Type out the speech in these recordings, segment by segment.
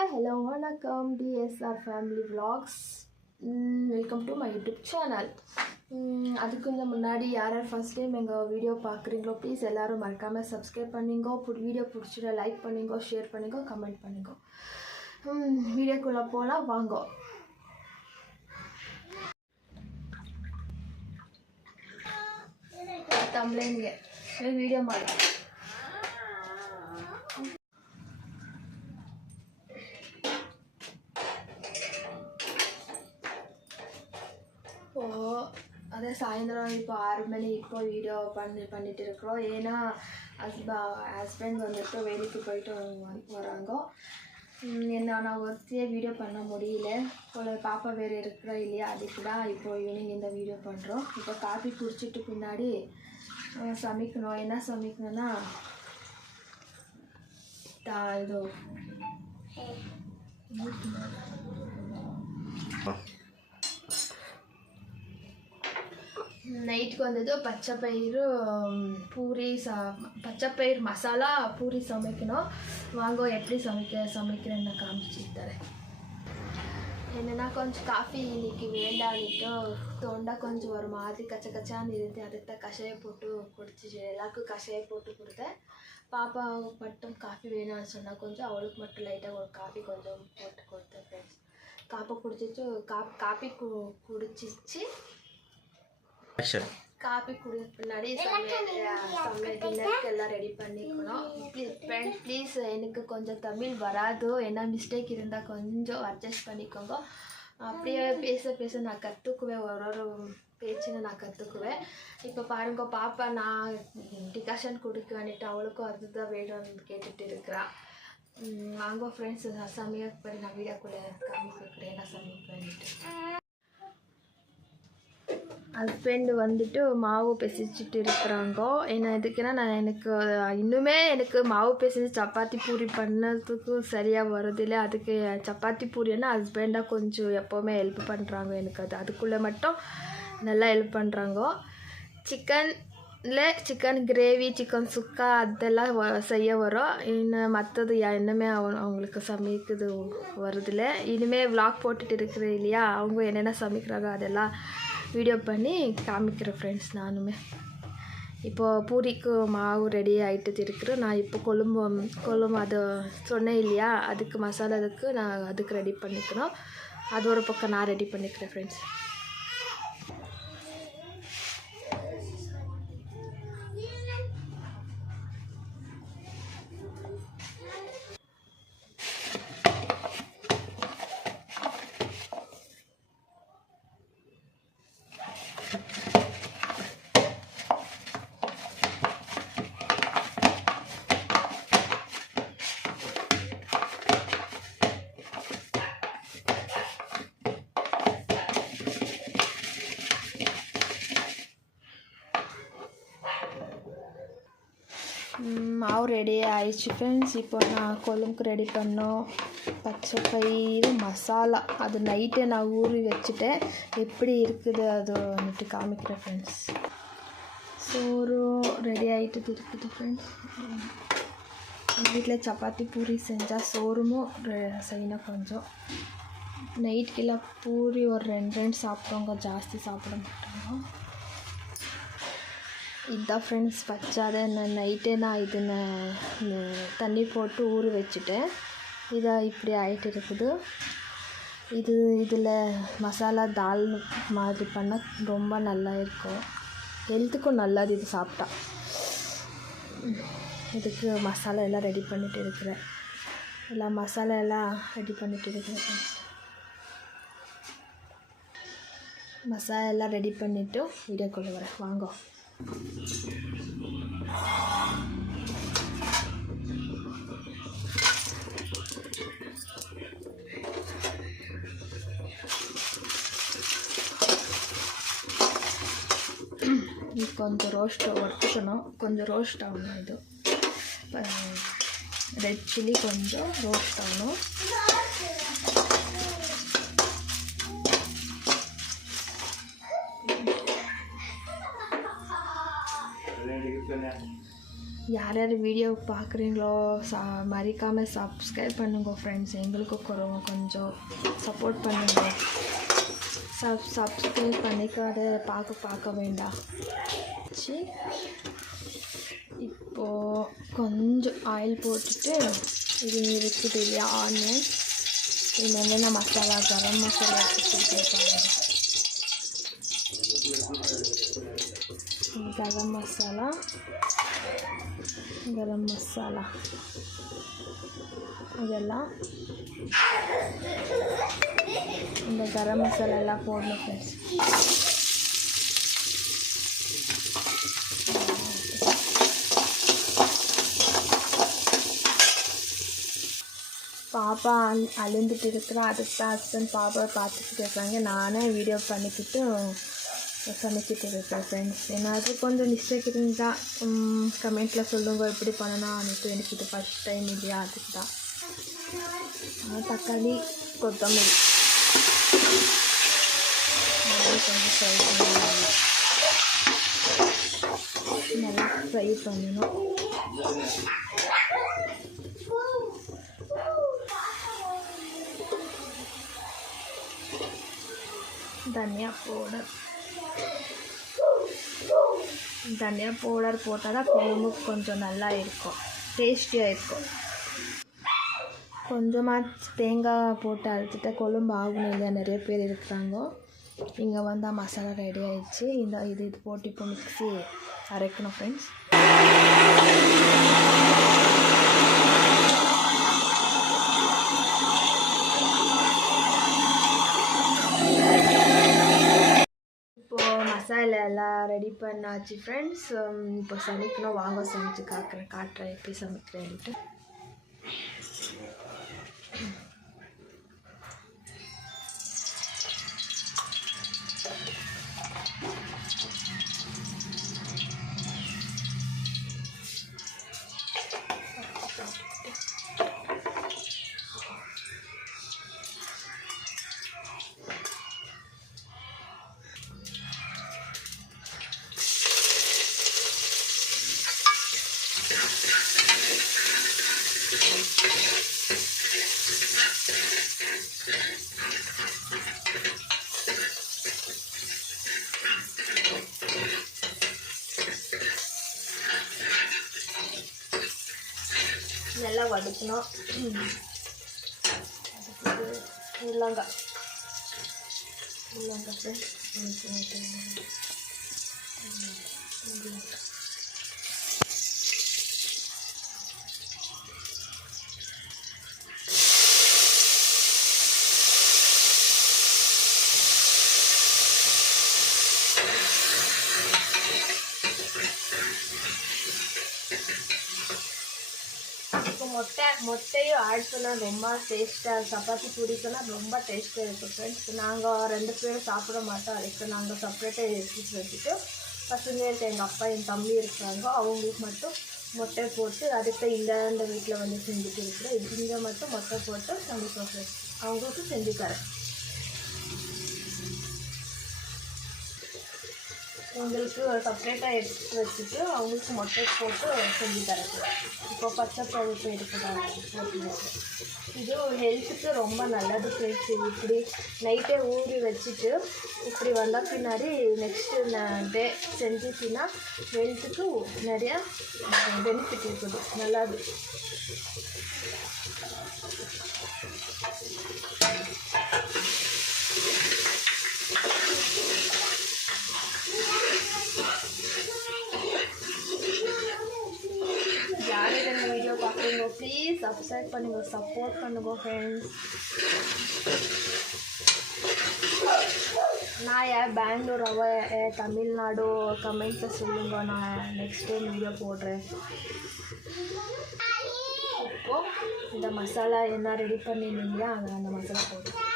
Hi hello வணக்கம். DSR family vlogs welcome to my YouTube channel அதுக்கு இந்த முன்னாடி யார் யார் ஃபஸ்ட் டைம் எங்கள் வீடியோ பார்க்குறீங்களோ ப்ளீஸ் எல்லோரும் மறக்காமல் சப்ஸ்கிரைப் பண்ணிங்கோ வீடியோ பிடிச்சிட லைக் பண்ணிங்கோ ஷேர் பண்ணிக்கோ கமெண்ட் பண்ணிக்கோ வீடியோக்குள்ளே போகலாம் வாங்கோ. தமிழங்க வீடியோ மாதிரி அதே சாயந்தரம் இப்போ ஆறு மணி இப்போ வீடியோ பண்ணி பண்ணிட்டு இருக்கிறோம் ஏன்னா ஹஸ்பா ஹஸ்பண்ட் வந்துட்டு வேலைக்கு போயிட்டு வராங்க. என்ன நான் ஒருத்தையே வீடியோ பண்ண முடியல. ஒரு பாப்பா வேறு இருக்கிறா இல்லையா? அதுக்கு தான் இப்போ ஈவினிங் இந்த வீடியோ பண்ணுறோம் இப்போ காஃபி குடிச்சிட்டு பின்னாடி சமைக்கணும். என்ன சமைக்கணும்னா தா இது. ನೈಟ್ಗೆ ಒಂದಿದ್ದು ಪಚ್ಚಪೈರು பூரி சா பச்சைப்பயிர் மசாலா பூரி சமைக்கணும் வாங்கோ எப்படி சமைக்க சமைக்கிறேன்னு காமிச்சிருத்தாரு என்னன்னா கொஞ்சம் காஃபி இன்னைக்கு வேண்டான்னுட்டு தொண்டை கொஞ்சம் ஒரு மாதிரி கச்ச கச்சான்னு இருந்து அதுக்கு தான் கஷாயம் போட்டு குடிச்சிச்சு எல்லாருக்கும் கஷாயம் போட்டு கொடுத்தேன் பாப்பா மட்டும் காஃபி வேணும்னு சொன்னால் கொஞ்சம் அவளுக்கு மட்டும் லைட்டாக ஒரு காஃபி கொஞ்சம் போட்டு கொடுத்தேன் ஃப்ரெண்ட்ஸ் காப்பை குடிச்சிச்சு காப் காப்பி கு குடிச்சிச்சு காபி குடி பின்னாடி சமையல் சமையல் டின்னருக்கு எல்லாம் ரெடி பண்ணிக்கணும். ப்ளீஸ் ஃப்ரெண்ட்ஸ் ப்ளீஸ் எனக்கு கொஞ்சம் தமிழ் வராது. என்ன மிஸ்டேக் இருந்தால் கொஞ்சம் அட்ஜஸ்ட் பண்ணிக்கோங்க. அப்படியே பேச பேச நான் கற்றுக்குவேன் ஒரு ஒரு பேச்சுன்னு நான் கற்றுக்குவேன் இப்போ பாருங்க பாப்பா நான் டிகாஷன் கொடுக்குவேன்ட்டு அவளுக்கும் அதுதான் வேணும்னு கேட்டுட்டு இருக்கிறான் வாங்க ஃப்ரெண்ட்ஸ் சமையல் பண்ணி நான் வீடியோக்குள்ளே காமிக்கிறேன் நான் சமைப்பேன்ட்டு ஹஸ்பண்ட் வந்துட்டு மாவு பிசைச்சிட்டு இருக்கிறாங்க. ஏன்னா எதுக்குன்னா நான் எனக்கு இன்னுமே எனக்கு மாவு பிசைஞ்சு சப்பாத்தி பூரி பண்ணதுக்கு சரியாக வரதில்லை அதுக்கு சப்பாத்தி பூரின்னா ஹஸ்பண்டாக கொஞ்சம் எப்போவுமே ஹெல்ப் பண்ணுறாங்க எனக்கு அது. அதுக்குள்ளே மட்டும் நல்லா ஹெல்ப் பண்ணுறாங்க சிக்கனில் சிக்கன் கிரேவி சிக்கன் சுக்கா அதெல்லாம் வ- செய்ய வரும் இன்னும் மற்றது இன்னுமே அவங்க அவங்களுக்கு சமைக்கிறது வருதில்லை இனிமேல் விளாக் போட்டுட்டு இருக்கிறேன் இல்லையா? அவங்க என்னென்ன சமைக்கிறாங்க அதெல்லாம் வீடியோ பண்ணி காமிக்கிறேன் ஃப்ரெண்ட்ஸ் நானுமே. இப்போது பூரிக்கு மாவு ரெடி ஆகிட்டு இருக்கிற நான் இப்போ கொழும்பு கொழும்பு அது சொன்னேன் இல்லையா? அதுக்கு மசாலா அதுக்கு நான் அதுக்கு ரெடி பண்ணிக்கணும் அது ஒரு பக்கம் நான் ரெடி பண்ணிக்கிறேன் ஃப்ரெண்ட்ஸ் ம், மாவு ரெடி ஆயிடுச்சு ஃப்ரெண்ட்ஸ் இப்போ நான் கொழும்புக்கு ரெடி பண்ணோம். பச்சை பயிறு மசாலா. அது நைட்டே நான் ஊறி வச்சுட்டேன். எப்படி இருக்குது அது வந்துட்டு காமிக்கிறேன் ஃப்ரெண்ட்ஸ் சோறு ரெடி ஆகிட்டு இருக்குது ஃப்ரெண்ட்ஸ் எங்கள் வீட்டில் சப்பாத்தி பூரி செஞ்சால் சோறும் செய்யணும் கொஞ்சம். நைட்டுக்கெல்லாம் பூரி ஒரு ரெண்டு ரெண்டு சாப்பிடுவாங்க. ஜாஸ்தி சாப்பிட மாட்டாங்க இதுதான் ஃப்ரெண்ட்ஸ் பச்சாத நான் நைட்டே நான் இது நான் தண்ணி போட்டு ஊற வச்சுட்டேன். இதாக இப்படி ஆகிட்டு இருக்குது. இது இதில் மசாலா தால் மாதிரி பண்ணால் ரொம்ப நல்லா இருக்கும். ஹெல்த்துக்கும் நல்லது இது சாப்பிட்டா. இதுக்கு மசாலா எல்லாம் ரெடி பண்ணிட்டு இருக்கிறேன். எல்லாம் மசாலா எல்லாம் ரெடி பண்ணிட்டு இருக்கிறேன். மசாலா எல்லாம் ரெடி பண்ணிவிட்டு வீடியோக்குள்ளே வரேன். வாங்க. இது கொஞ்சம் ரோஸ்ட் ஒட்டுக்கணும் கொஞ்சம் ரோஸ்ட் ஆகணும் இது ரெட் சில்லி கொஞ்சம் ரோஸ்ட் யார் யார் வீடியோ பார்க்குறீங்களோ ச மறிக்காமல் சப்ஸ்கிரைப் பண்ணுங்க ஃப்ரெண்ட்ஸ் எங்களுக்கு கொ- கொஞ்சம் சப்போர்ட் பண்ணுங்க. சப் சப்ஸ்கிரைப் பண்ணிக்காத பார்க்க பார்க்க வேண்டாம். சி இப்போது கொஞ்சம் ஆயில் போட்டுட்டு இது இருக்குது இல்லையா ஆனியன் இது என்னென்ன மசாலா கரம் மசாலா வச்சுருக்காங்க கரம் மசாலா. கரம் மசாலா இதெல்லாம் இந்த கரம் மசாலா எல்லாம் போடணும் ஃப்ரெண்ட்ஸ் பாப்பா அழுந்துட்டு இருக்கிறா அதுக்கு தான் ஹஸ்பண்ட் பாப்பா பார்த்துக்கிட்டு இருக்காங்க நானே வீடியோ பண்ணிக்கிட்டு சமைச்சிட்டு இருக்கேன் ஃப்ரெண்ட்ஸ் ஏன்னாவது கொஞ்சம் மிஸ்டேக் இருந்தால் கமெண்ட்டில் சொல்லுங்க எப்படி பண்ணணும் அன்னைக்கு எனக்கு இது ஃபஸ்ட் டைம் இல்லையா அதுக்கு தான் ஆ, தக்காளி கொத்தமல்லி நல்லா கொஞ்சம் ஃப்ரை பண்ணணும் நல்லா ஃப்ரை பண்ணணும் தனியா பவுடர் தனியாக பவுடர் போட்டால் தான் குழம்பு கொஞ்சம் நல்லா இருக்கும். டேஸ்டியாக இருக்கும். கொஞ்சமாக தேங்காய் போட்டு அரைச்சிட்டா குழம்பு ஆகணும் இல்லையா? நிறைய பேர் இருக்கிறாங்க. இங்கே வந்தால் மசாலா ரெடி ஆயிடுச்சு. இந்த இது இது போட்டு இப்போ மிக்ஸி அரைக்கணும் ஃப்ரெண்ட்ஸ் இப்போது மசாலா எல்லாம் ரெடி பண்ணாச்சு ஃப்ரெண்ட்ஸ் இப்போ சமைக்கணும் வாங்க சமைச்சு காட்டுறேன் காட்டுறேன் எப்படி சமைக்கிறேன்ட்டு. நல்லா வதக்கணும் வதக்கிட்டு உள்ளங்காய் மொட்டையும் ஆட் பண்ணால் ரொம்ப டேஸ்ட்டாக சப்பாத்தி பூரிக்கெல்லாம் ரொம்ப டேஸ்ட்டாக இருக்கும் ஃப்ரெண்ட்ஸ் நாங்கள் ரெண்டு பேரும் சாப்பிட மாட்டோம். அதுக்கு நாங்கள் செப்பரேட்டாக எடுத்துட்டு வச்சுட்டு பசங்க எங்கள் அப்பா என் தம்பி இருக்கிறாங்க அவங்களுக்கு மட்டும் மொட்டை போட்டு அடுத்த இந்த வீட்டில் வந்து செஞ்சுட்டு இருக்கிறேன் இங்கே மட்டும் மொட்டை போட்டு சமைப்போம் ஃப்ரெண்ட்ஸ் அவங்களுக்கும் செஞ்சு தரேன். உங்களுக்கு செப்பரேட்டாக எடுத்து வச்சுட்டு அவங்களுக்கு மொட்டை போட்டு செஞ்சு தரது இப்போ பச்சை பருப்பு எடுக்கிறாங்க இது ஹெல்த்துக்கு ரொம்ப நல்லது ஃப்ரெண்ட்ஸ் இப்படி நைட்டே ஊறி வச்சுட்டு இப்படி வந்த பின்னாடி நெக்ஸ்ட்டு டே செஞ்சிட்டின்னா ஹெல்த்துக்கு நிறையா பெனிஃபிட் இருக்குது. நல்லது. யார் ப்ளீஸ் சப்ஸ்கிரைப் பண்ணுங்க சப்போர்ட் பண்ணுங்க ஃப்ரெண்ட்ஸ் நான் ஏன் பெங்களூர் அவ ஏ, தமிழ்நாடு கமெண்ட்டில் சொல்லுங்க. நான் நெக்ஸ்ட் டைம் வீடியோ போடுறேன். இப்போது இந்த மசாலா என்ன ரெடி பண்ணிருந்தீங்களா அதை அந்த மசாலா போடுறேன்.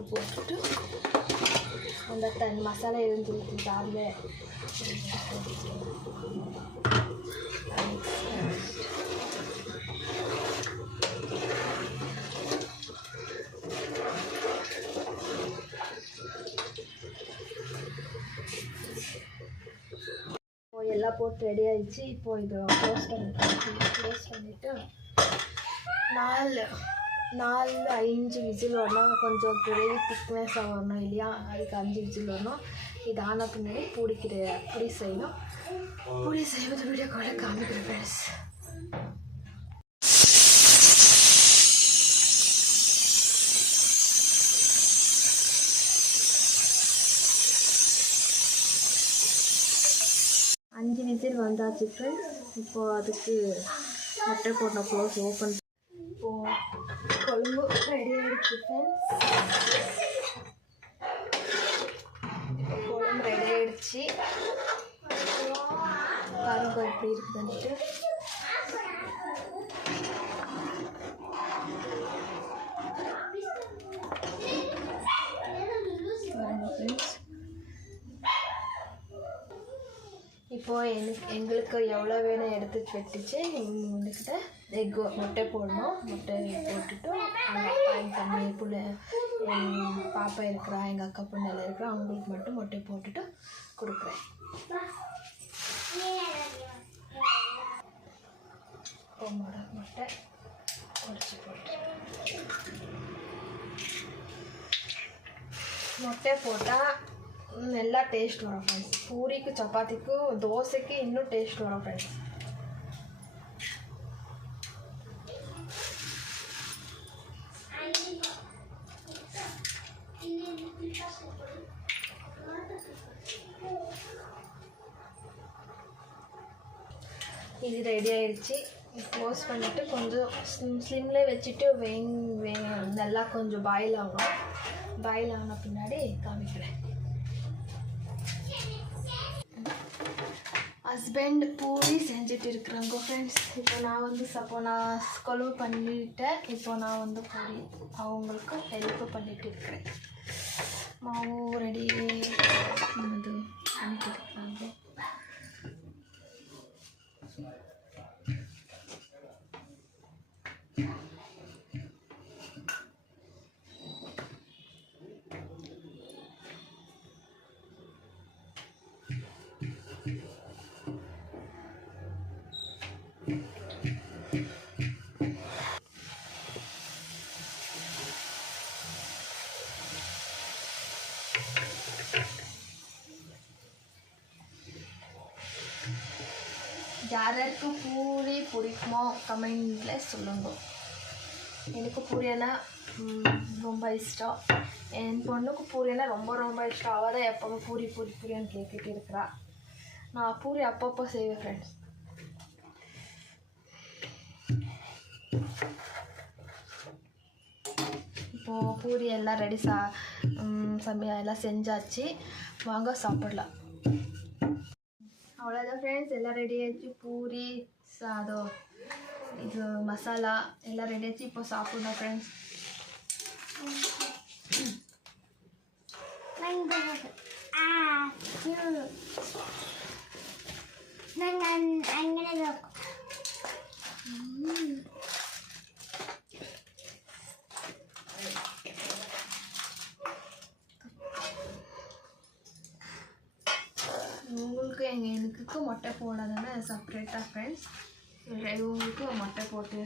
உப்பு போட்டுட்டு அந்த தன் மசாலா இருந்து தாரில் இப்போ எல்லாம் போட்டு ரெடி ஆயிடுச்சு. இப்போ இது க்ளோஸ் பண்ணிட்டு க்ளோஸ் பண்ணிவிட்டு நாலு நாலு அஞ்சு விசில் வரணும். கொஞ்சம் கிரேவி திக்னஸாக வரணும் இல்லையா? அதுக்கு அஞ்சு விசில் வரணும். இது ஆன பின்னாடி பிடிக்கிற புளி செய்யணும். புளி செய்வது வீடியோ கூட காமிக்கிறேன் ஃப்ரெண்ட்ஸ் அஞ்சு விசில் வந்தாச்சு ஃப்ரெண்ட்ஸ் இப்போது அதுக்கு முட்டை போட்ட க்ளோஸ் ஓப்பன் இப்போது குழம்பு ரெடி ஆகிடுச்சு ஃப்ரெண்ட்ஸ் கொழம்பு ரெடி ஆகிடுச்சு பாருங்க எப்படி இருக்குதுன்ட்டு பாருங்க இப்போ எனக்கு எங்களுக்கு எவ்வளோ வேணும் எடுத்து வெட்டிச்சு எங்ககிட்ட எக் முட்டை போடணும் முட்டை போட்டுட்டு எங்கள் அப்பா எங்கள் தம்பி புள்ள என் பாப்பா இருக்கிறா எங்கள் அக்கா பொண்ணு எல்லாம் இருக்கிறா அவங்களுக்கு மட்டும் முட்டை போட்டுட்டு கொடுக்குறேன் பொம்மோட முட்டை உடச்சி போட்டு முட்டை போட்டால் நல்லா டேஸ்ட் வரும் ஃப்ரெண்ட்ஸ் பூரிக்கு சப்பாத்திக்கு தோசைக்கு இன்னும் டேஸ்ட் வரும் ஃப்ரெண்ட்ஸ் இது ரெடி ஆயிடுச்சு க்ளோஸ் பண்ணிவிட்டு கொஞ்சம் ஸ்லிம் ஸ்லிம்லே வச்சுட்டு வெங் வெ நல்லா கொஞ்சம் பாயில் ஆகணும் பாயில் ஆன பின்னாடி காமிக்கிறேன். ஹஸ்பண்ட் பூரி செஞ்சுட்டு இருக்கிறாங்க ஃப்ரெண்ட்ஸ் இப்போ நான் வந்து சப்போ நான் கொழுவு பண்ணிட்டேன். இப்போ நான் வந்து பூரி அவங்களுக்கு ஹெல்ப் பண்ணிட்டு இருக்கிறேன். மாவு ரெடி யார் யாருக்கு பூரி பிடிக்குமோ கமெண்டில் சொல்லுங்க. எனக்கு பூரியனா ரொம்ப இஷ்டம். என் பொண்ணுக்கு பூரியனா ரொம்ப ரொம்ப இஷ்டம். அவள் தான் எப்போவும் பூரி பூரி பூரின்னு கேட்டுட்டு இருக்கிறா. நான் பூரி அப்பப்போ செய்வேன் ஃப்ரெண்ட்ஸ் இப்போது பூரி எல்லாம் ரெடி சா சமையல் எல்லாம் செஞ்சாச்சு. வாங்க சாப்பிடலாம். ಅವಳದ ಫ್ರೆಂಡ್ಸ್ ಎಲ್ಲ ರೆಡಿ ಹಚ್ಚಿ ಪೂರಿ ಅದು ಇದು ಮಸಾಲ ಎಲ್ಲ ರೆಡಿ ಹಚ್ಚಿ ಇಪ್ಪ ಸಾಕುದ ಫ್ರೆಂಡ್ಸ್ അങ്ങനെ നോക്കും உங்களுக்கு எங்கள் எனக்கு மொட்டை போடாதானே செப்ரேட்டாக ஃப்ரெண்ட்ஸ் இவங்களுக்கு மொட்டை போட்டு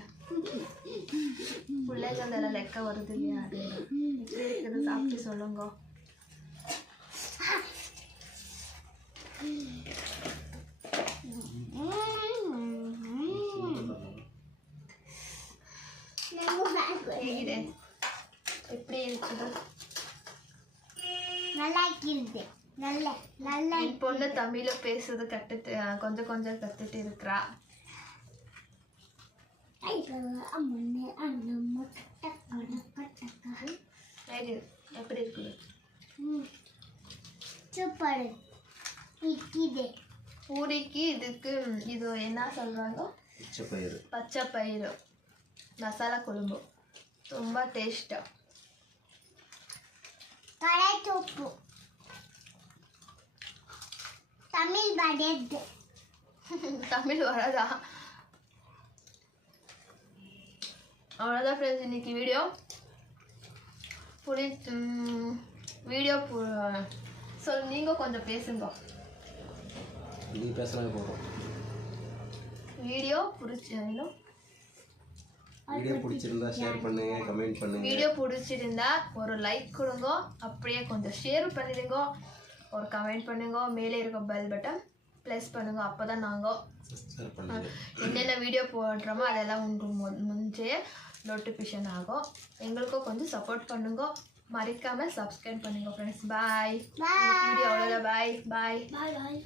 பிள்ளைகள் எல்லாம் லெக்க வருது இல்லையா அது எப்படி இருக்குது சாப்பிட்டு சொல்லுங்க ಹೇಗಿದೆ எப்படி இருக்குது நல்லா இருக்குது நல்ல நல்ல பொண்ணு தமிழ பேசுறது கத்துட்டு கொஞ்சம் கொஞ்சம் கத்துட்டு இருக்கிறா. எப்படி இருக்கு சூப்பர் இக்கிதே பூரிக்கு இதுக்கு இது என்ன சொல்கிறாங்க பச்சை பயிறு பச்சை பயிறு மசாலா குழம்பு. ரொம்ப டேஸ்ட்டாக கடை சோப்பு வடது தமிழ் வரதா? அவ்வளோதான் ஃப்ரெண்ட்ஸ் இன்றைக்கி வீடியோ புடி வீடியோ சொல் நீங்கள் கொஞ்சம் பேசுங்க. நீ பேசுறது போதும் வீடியோ பிடிச்சிருந்தோம் வீடியோ பிடிச்சிருந்தா ஷேர் பண்ணுங்க கமெண்ட் பண்ணுங்க. வீடியோ பிடிச்சிருந்தா ஒரு லைக் கொடுங்க. அப்படியே கொஞ்சம் ஷேர் பண்ணிடுங்க. ஒரு கமெண்ட் பண்ணுங்க. மேலே இருக்க பெல் பட்டன் ப்ளஸ் பண்ணுங்க. அப்போ தான் நாங்கள் என்னென்ன வீடியோ போடுறோமோ அதெல்லாம் உங்களுக்கு முன்னே நோட்டிஃபிகேஷன் ஆகும். எங்களுக்கும் கொஞ்சம் சப்போர்ட் பண்ணுங்க. மறக்காம சப்ஸ்கிரைப் பண்ணுங்க ஃப்ரெண்ட்ஸ் பாய் வீடியோ அவ்வளோதான் பாய் பாய் பாய் பாய்